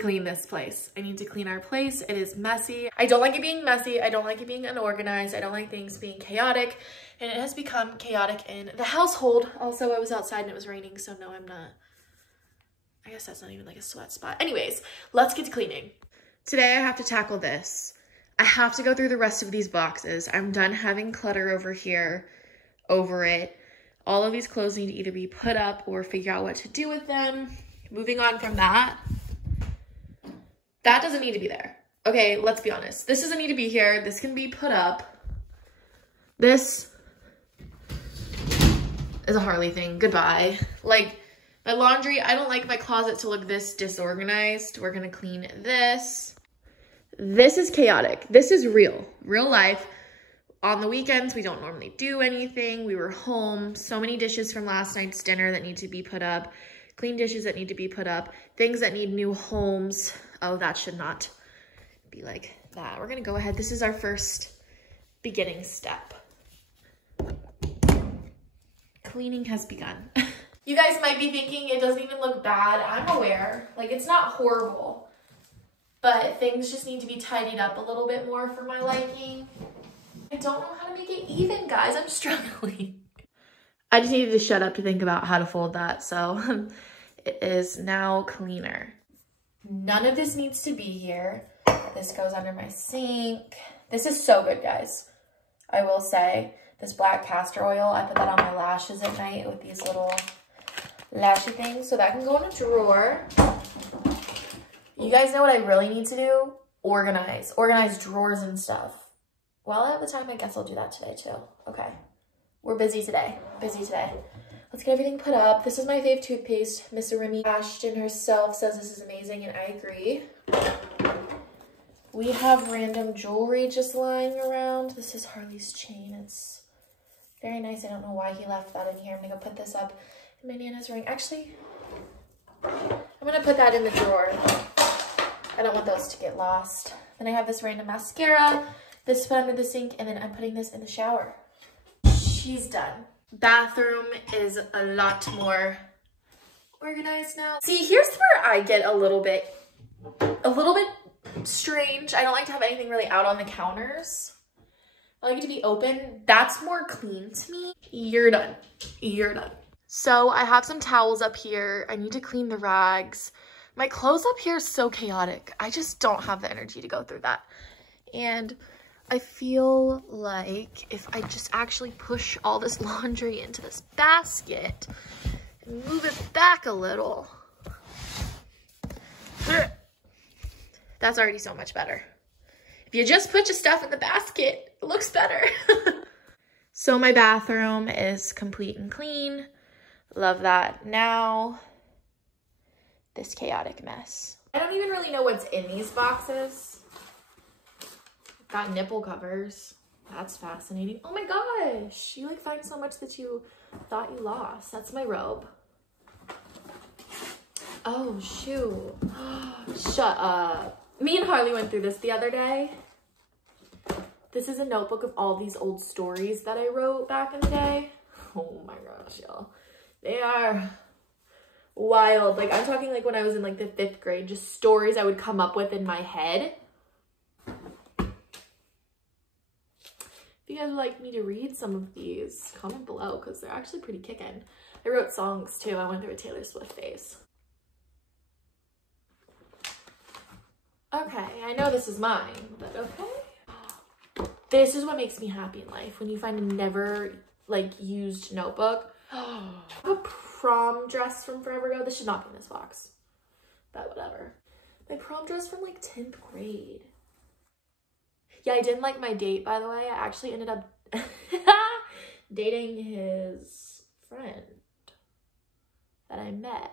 clean this place. I need to clean our place. It is messy. I don't like it being messy. I don't like it being unorganized. I don't like things being chaotic. And it has become chaotic in the household. Also, I was outside and it was raining, so no, I'm not. I guess that's not even like a sweat spot. Anyways, let's get to cleaning. Today I have to tackle this. I have to go through the rest of these boxes. I'm done having clutter over here, over it. All of these clothes need to either be put up or figure out what to do with them. Moving on from that, that doesn't need to be there. Okay, let's be honest. This doesn't need to be here. This can be put up. This is a Harley thing. Goodbye. Like, my laundry, I don't like my closet to look this disorganized. We're gonna clean this. This is chaotic. This is real life. On the weekends, we don't normally do anything. We were home. So many dishes from last night's dinner that need to be put up. Clean dishes that need to be put up. Things that need new homes. Oh, that should not be like that. We're gonna go ahead. This is our first beginning step. Cleaning has begun. You guys might be thinking it doesn't even look bad. I'm aware. Like, it's not horrible. But things just need to be tidied up a little bit more for my liking. I don't know how to make it even, guys. I'm struggling. I just needed to shut up to think about how to fold that. So it is now cleaner. None of this needs to be here. This goes under my sink. This is so good, guys. I will say, this black castor oil, I put that on my lashes at night with these little lashy things. So that can go in a drawer. You guys know what I really need to do? Organize. Organize drawers and stuff. While I have the time, I guess I'll do that today too. Okay. We're busy today. Busy today. Let's get everything put up. This is my fave toothpaste. Miss Remy Ashton herself says this is amazing, and I agree. We have random jewelry just lying around. This is Harley's chain. It's very nice. I don't know why he left that in here. I'm gonna go put this up in my Nana's ring. Actually, I'm gonna put that in the drawer. I don't want those to get lost. Then I have this random mascara. This put under the sink, and then I'm putting this in the shower. She's done. Bathroom is a lot more organized now. See, here's where I get a little bit strange. I don't like to have anything really out on the counters. I like it to be open. That's more clean to me. You're done. You're done. So I have some towels up here. I need to clean the rags. My clothes up here is so chaotic. I just don't have the energy to go through that. And I feel like if I just actually push all this laundry into this basket and move it back a little, that's already so much better. If you just put your stuff in the basket, it looks better. So my bathroom is complete and clean. Love that. Now, this chaotic mess. I don't even really know what's in these boxes. Got nipple covers. That's fascinating. Oh my gosh. You like find so much that you thought you lost. That's my robe. Oh, shoot. Shut up. Me and Harley went through this the other day. This is a notebook of all these old stories that I wrote back in the day. Oh my gosh, y'all. They are wild. Like, I'm talking like when I was in like the 5th grade, just stories I would come up with in my head. If you guys would like me to read some of these, comment below because they're actually pretty kickin'. I wrote songs too. I went through a Taylor Swift phase. Okay, I know this is mine, but okay. This is what makes me happy in life. When you find a never like used notebook. A prom dress from forever ago. This should not be in this box, but whatever. My prom dress from like 10th grade. Yeah, I didn't like my date, by the way. I actually ended up dating his friend that I met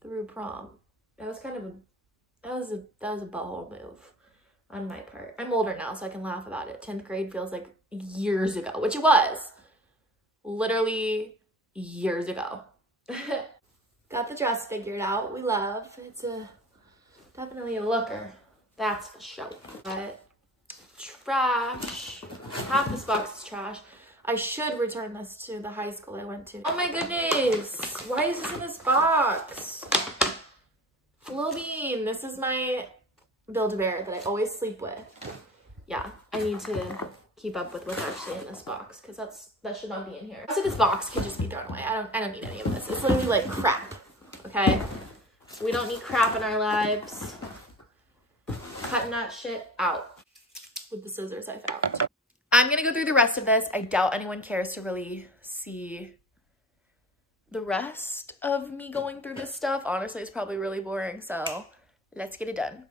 through prom. That was kind of that was a butthole move on my part. I'm older now, so I can laugh about it. 10th grade feels like years ago, which it was. Literally years ago. Got the dress figured out. We love. It's definitely a looker. That's for sure. But trash. Half this box is trash. I should return this to the high school I went to. Oh my goodness. Why is this in this box? Lil Bean, this is my Build-A-Bear that I always sleep with. Yeah, I need to keep up with what's actually in this box because that should not be in here. So this box could just be thrown away. I don't need any of this. It's literally like crap, okay? We don't need crap in our lives. Cutting that shit out with the scissors I found. I'm gonna go through the rest of this. I doubt anyone cares to really see the rest of me going through this stuff. Honestly, it's probably really boring, so let's get it done.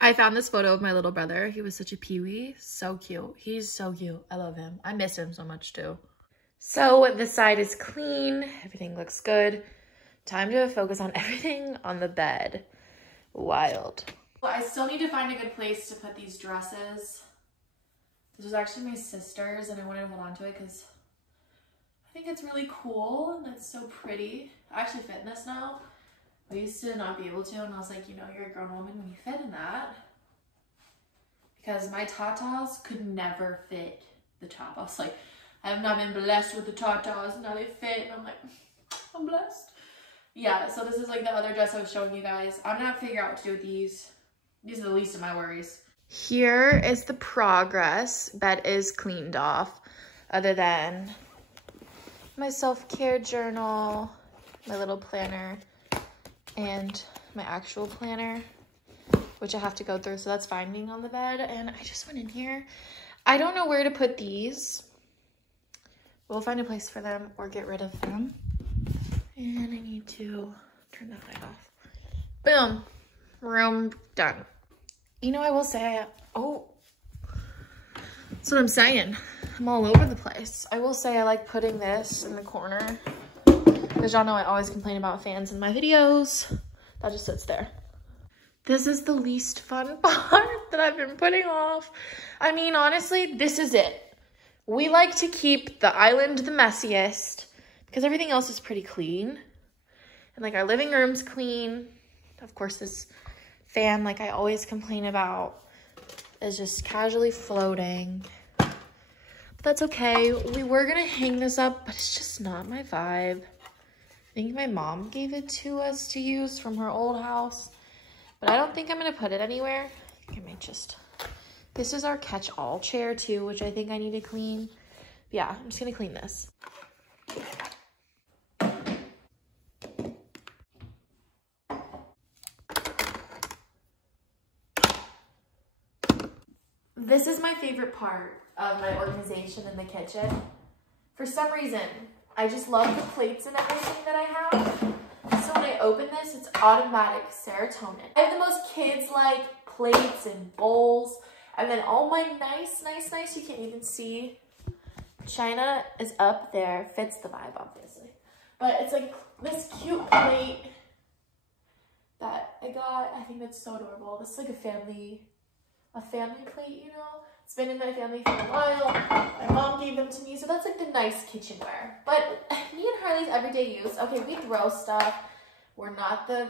I found this photo of my little brother. He was such a peewee. So cute. He's so cute. I love him. I miss him so much too. So this side is clean. Everything looks good. Time to focus on everything on the bed. Wild. Well, I still need to find a good place to put these dresses. This was actually my sister's and I wanted to hold on to it because I think it's really cool and it's so pretty. I actually fit in this now. I used to not be able to, and I was like, you know, you're a grown woman when you fit in that. Because my tatas could never fit the top. I was like, I have not been blessed with the tatas, now they fit, and I'm like, I'm blessed. Yeah, so this is like the other dress I was showing you guys. I'm gonna have to figure out what to do with these. These are the least of my worries. Here is the progress. Bed is cleaned off, other than my self-care journal, my little planner, and my actual planner, which I have to go through, so that's fine being on the bed. And I just went in here. I don't know where to put these. We'll find a place for them or get rid of them. And I need to turn that light off. Boom. Room done. You know, I will say, oh, that's what I'm saying. I'm all over the place. I will say I like putting this in the corner. Because y'all know I always complain about fans in my videos. That just sits there. This is the least fun part that I've been putting off. I mean, honestly, this is it. We like to keep the island the messiest because everything else is pretty clean. And like our living room's clean. Of course, this fan, like I always complain about, is just casually floating. But that's okay. We were gonna hang this up, but it's just not my vibe. I think my mom gave it to us to use from her old house, but I don't think I'm gonna put it anywhere. I think I might just, this is our catch-all chair too, which I think I need to clean. Yeah, I'm just gonna clean this. This is my favorite part of my organization in the kitchen. For some reason, I just love the plates and everything that I have. So when I open this, it's automatic serotonin. I have the most kids-like plates and bowls. And then all my nice, you can't even see. China is up there, fits the vibe, obviously. But it's like this cute plate that I got. I think that's so adorable. This is like a family plate, you know? It's been in my family for a while. My mom gave them to me, so that's like the nice kitchenware. But me and Harley's everyday use, okay, we throw stuff. We're not the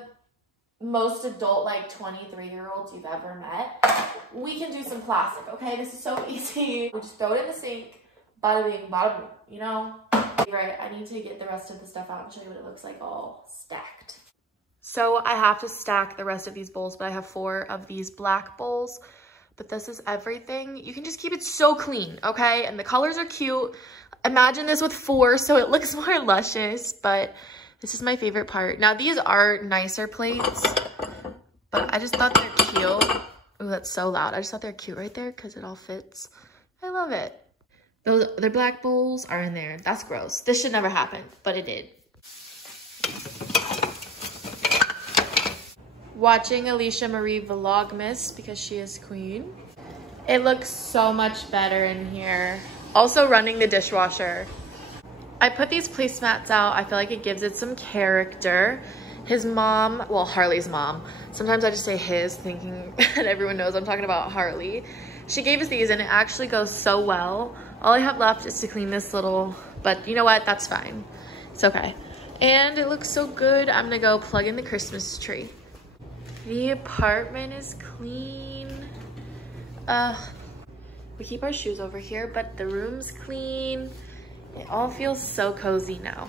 most adult, like 23-year-olds you've ever met. We can do some plastic, okay? This is so easy. We just throw it in the sink, bada bing, bada boom, you know? Right, I need to get the rest of the stuff out and show you what it looks like all stacked. So I have to stack the rest of these bowls, but I have 4 of these black bowls. But this is everything. You can just keep it so clean, okay? And the colors are cute. Imagine this with 4 so it looks more luscious, but this is my favorite part. Now these are nicer plates, but I just thought they're cute. Oh, that's so loud. I just thought they're cute right there because it all fits. I love it. Those other black bowls are in there. That's gross. This should never happen, but it did. Watching Alicia Marie Vlogmas because she is queen. It looks so much better in here. Also running the dishwasher. I put these placemats out. I feel like it gives it some character. His mom, well, Harley's mom. Sometimes I just say his, thinking that everyone knows I'm talking about Harley. She gave us these and it actually goes so well. All I have left is to clean this little, but you know what? That's fine. It's okay. And it looks so good. I'm gonna go plug in the Christmas tree. The apartment is clean. We keep our shoes over here, but the room's clean. It all feels so cozy now.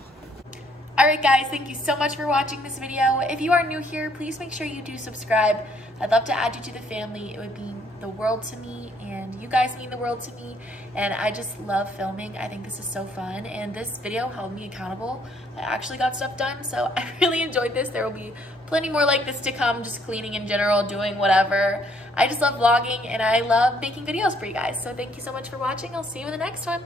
Alright guys, thank you so much for watching this video. If you are new here, please make sure you do subscribe. I'd love to add you to the family. It would mean the world to me, and you guys mean the world to me, and I just love filming. I think this is so fun, and this video held me accountable. I actually got stuff done, so I really enjoyed this. There will be plenty more like this to come, just cleaning in general, doing whatever. I just love vlogging, and I love making videos for you guys, so thank you so much for watching. I'll see you in the next one.